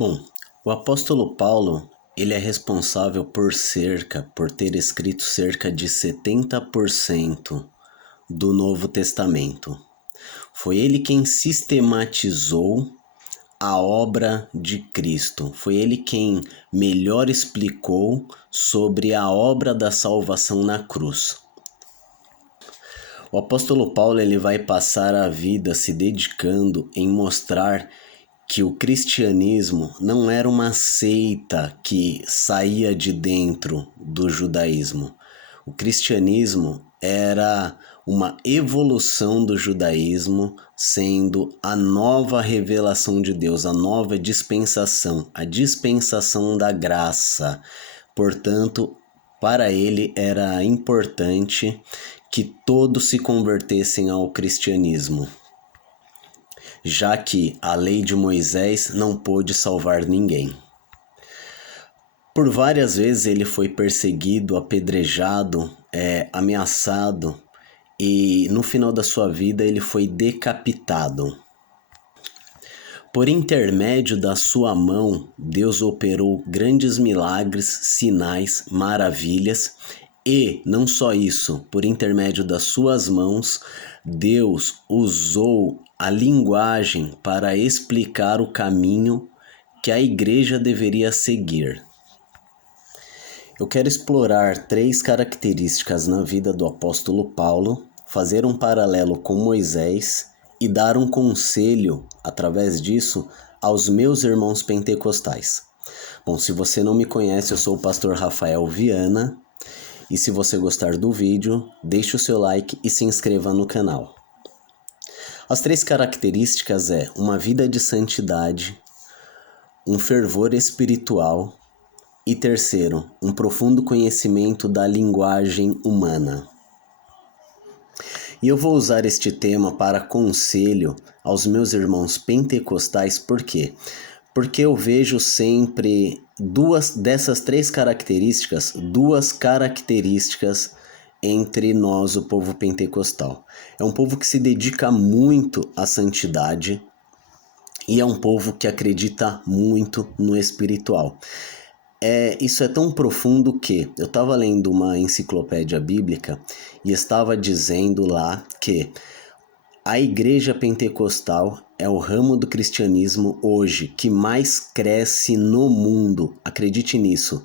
Bom, o apóstolo Paulo, ele é responsável por ter escrito cerca de 70% do Novo Testamento. Foi ele quem sistematizou a obra de Cristo. Foi ele quem melhor explicou sobre a obra da salvação na cruz. O apóstolo Paulo ele vai passar a vida se dedicando em mostrar que o cristianismo não era uma seita que saía de dentro do judaísmo. O cristianismo era uma evolução do judaísmo, sendo a nova revelação de Deus, a nova dispensação, a dispensação da graça. Portanto, para ele era importante que todos se convertessem ao cristianismo, já que a lei de Moisés não pôde salvar ninguém. Por várias vezes ele foi perseguido, apedrejado, ameaçado e no final da sua vida ele foi decapitado. Por intermédio da sua mão, Deus operou grandes milagres, sinais, maravilhas e, não só isso, por intermédio das suas mãos, Deus usou a linguagem para explicar o caminho que a igreja deveria seguir. Eu quero explorar 3 características na vida do apóstolo Paulo, fazer um paralelo com Moisés e dar um conselho, através disso, aos meus irmãos pentecostais. Bom, se você não me conhece, eu sou o pastor Rafael Viana, e se você gostar do vídeo, deixe o seu like e se inscreva no canal. As 3 características é uma vida de santidade, um fervor espiritual e terceiro, um profundo conhecimento da linguagem humana. E eu vou usar este tema para conselho aos meus irmãos pentecostais, por quê? Porque eu vejo sempre dessas 3 características, 2 características entre nós, o povo pentecostal. É um povo que se dedica muito à santidade e é um povo que acredita muito no espiritual. Isso é tão profundo que eu estava lendo uma enciclopédia bíblica e estava dizendo lá que a igreja pentecostal é o ramo do cristianismo hoje que mais cresce no mundo. Acredite nisso.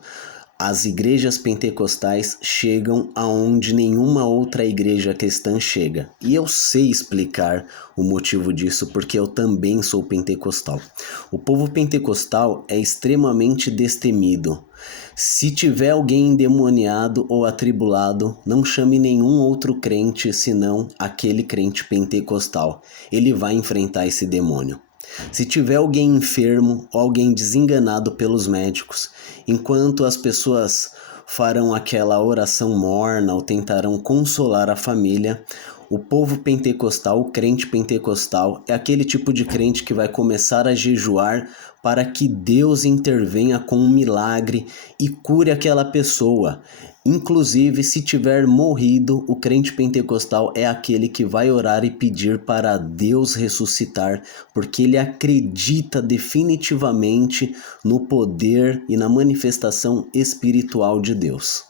As igrejas pentecostais chegam aonde nenhuma outra igreja cristã chega. E eu sei explicar o motivo disso porque eu também sou pentecostal. O povo pentecostal é extremamente destemido. Se tiver alguém endemoniado ou atribulado, não chame nenhum outro crente senão aquele crente pentecostal. Ele vai enfrentar esse demônio. Se tiver alguém enfermo ou alguém desenganado pelos médicos, enquanto as pessoas farão aquela oração morna ou tentarão consolar a família, o povo pentecostal, o crente pentecostal, é aquele tipo de crente que vai começar a jejuar para que Deus intervenha com um milagre e cure aquela pessoa. Inclusive, se tiver morrido, o crente pentecostal é aquele que vai orar e pedir para Deus ressuscitar, porque ele acredita definitivamente no poder e na manifestação espiritual de Deus.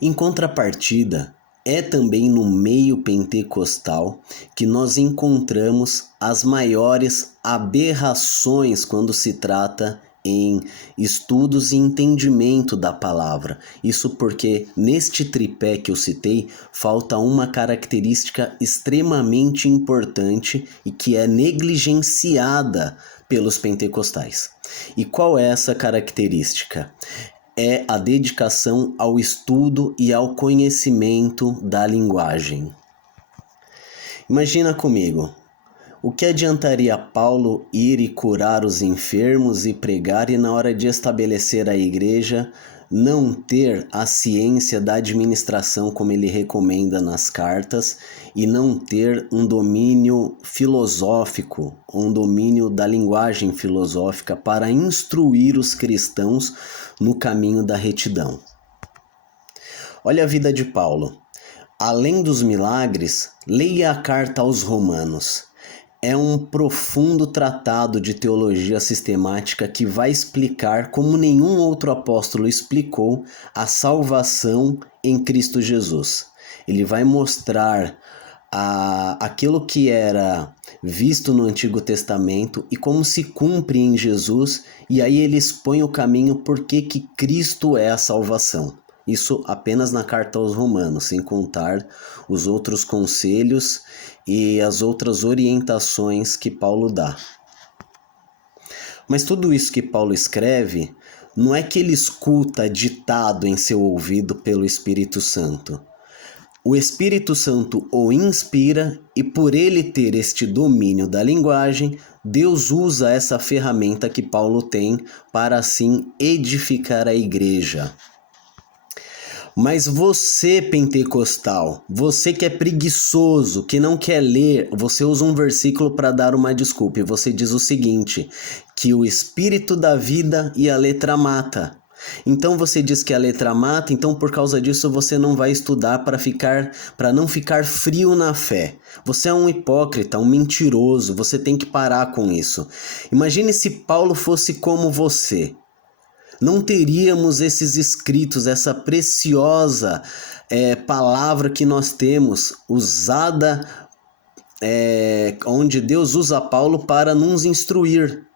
Em contrapartida, é também no meio pentecostal que nós encontramos as maiores aberrações quando se trata em estudos e entendimento da palavra. Isso porque neste tripé que eu citei falta uma característica extremamente importante e que é negligenciada pelos pentecostais. E qual é essa característica? É a dedicação ao estudo e ao conhecimento da linguagem. Imagina comigo, o que adiantaria Paulo ir e curar os enfermos e pregar e na hora de estabelecer a igreja não ter a ciência da administração como ele recomenda nas cartas e não ter um domínio filosófico, um domínio da linguagem filosófica para instruir os cristãos no caminho da retidão. Olha a vida de Paulo. Além dos milagres, leia a carta aos Romanos. é um profundo tratado de teologia sistemática que vai explicar, como nenhum outro apóstolo explicou, a salvação em Cristo Jesus. Ele vai mostrar aquilo que era visto no Antigo Testamento e como se cumpre em Jesus, e aí ele expõe o caminho por que Cristo é a salvação. Isso apenas na carta aos Romanos, sem contar os outros conselhos e as outras orientações que Paulo dá. Mas tudo isso que Paulo escreve não é que ele escuta ditado em seu ouvido pelo Espírito Santo. O Espírito Santo o inspira e, por ele ter este domínio da linguagem, Deus usa essa ferramenta que Paulo tem para assim edificar a igreja. Mas você, pentecostal, você que é preguiçoso, que não quer ler, você usa um versículo para dar uma desculpa e você diz o seguinte, que o espírito dá vida e a letra mata. Então você diz que a letra mata, então por causa disso você não vai estudar para não ficar frio na fé. Você é um hipócrita, um mentiroso, você tem que parar com isso. Imagine se Paulo fosse como você. Não teríamos esses escritos, essa preciosa palavra que nós temos, usada, onde Deus usa Paulo para nos instruir.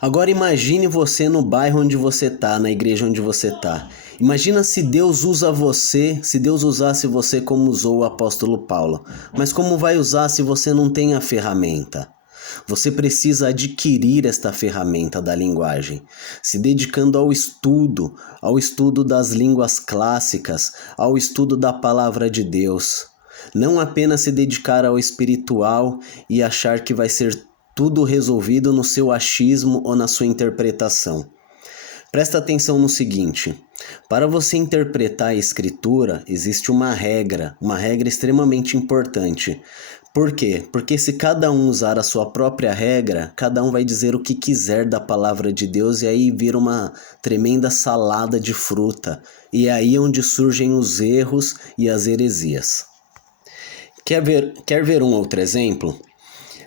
Agora imagine você no bairro onde você está, na igreja onde você está. Imagina se Deus usa você, se Deus usasse você como usou o apóstolo Paulo. Mas como vai usar se você não tem a ferramenta? Você precisa adquirir esta ferramenta da linguagem, se dedicando ao estudo das línguas clássicas, ao estudo da palavra de Deus. Não apenas se dedicar ao espiritual e achar que vai ser tudo resolvido no seu achismo ou na sua interpretação. Presta atenção no seguinte, para você interpretar a escritura, existe uma regra extremamente importante. Por quê? Porque se cada um usar a sua própria regra, cada um vai dizer o que quiser da palavra de Deus e aí vira uma tremenda salada de fruta. E é aí onde surgem os erros e as heresias. Quer ver um outro exemplo?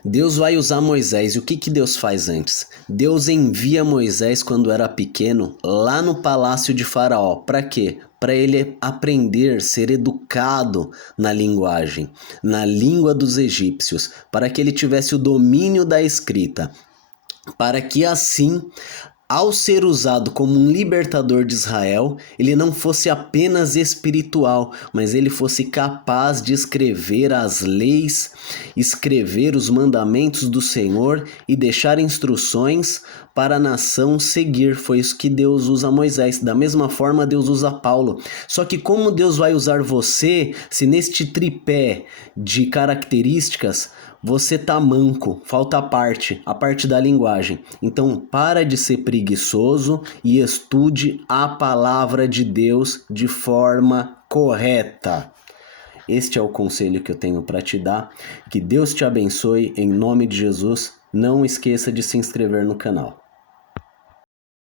Deus vai usar Moisés, e o que Deus faz antes? Deus envia Moisés quando era pequeno lá no palácio de Faraó. Para quê? Para ele aprender, ser educado na linguagem, na língua dos egípcios, para que ele tivesse o domínio da escrita, para que assim, ao ser usado como um libertador de Israel, ele não fosse apenas espiritual, mas ele fosse capaz de escrever as leis, escrever os mandamentos do Senhor e deixar instruções para a nação seguir. Foi isso que Deus usa Moisés. Da mesma forma, Deus usa Paulo. Só que como Deus vai usar você, se neste tripé de características você tá manco, falta a parte da linguagem. Então, para de ser preguiçoso e estude a palavra de Deus de forma correta. Este é o conselho que eu tenho para te dar. Que Deus te abençoe em nome de Jesus. Não esqueça de se inscrever no canal.